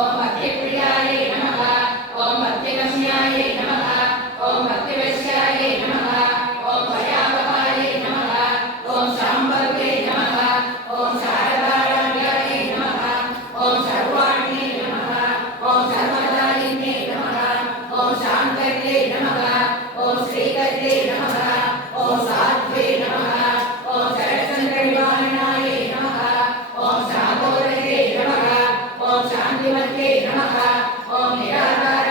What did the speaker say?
ओम भक्तिप्रियाय नमः ओम भक्तिगम्याय नमः ओम भक्तिवश्याय नमः ओम भयावहाय नमः ओम शाम्भवे नमः ओम शारदाराध्याय नमः ओम सर्वाण्ये नमः ओम सर्वदायिने नमः ओम शान्तये नमः ओम श्रीकर्ये नमः ओम साध्वे नमः ओम जयचन्द्रनिवारणाय नमः ओम शाम्भोरये नमः ओम शान्तिमत्ये नमः ओम निराकार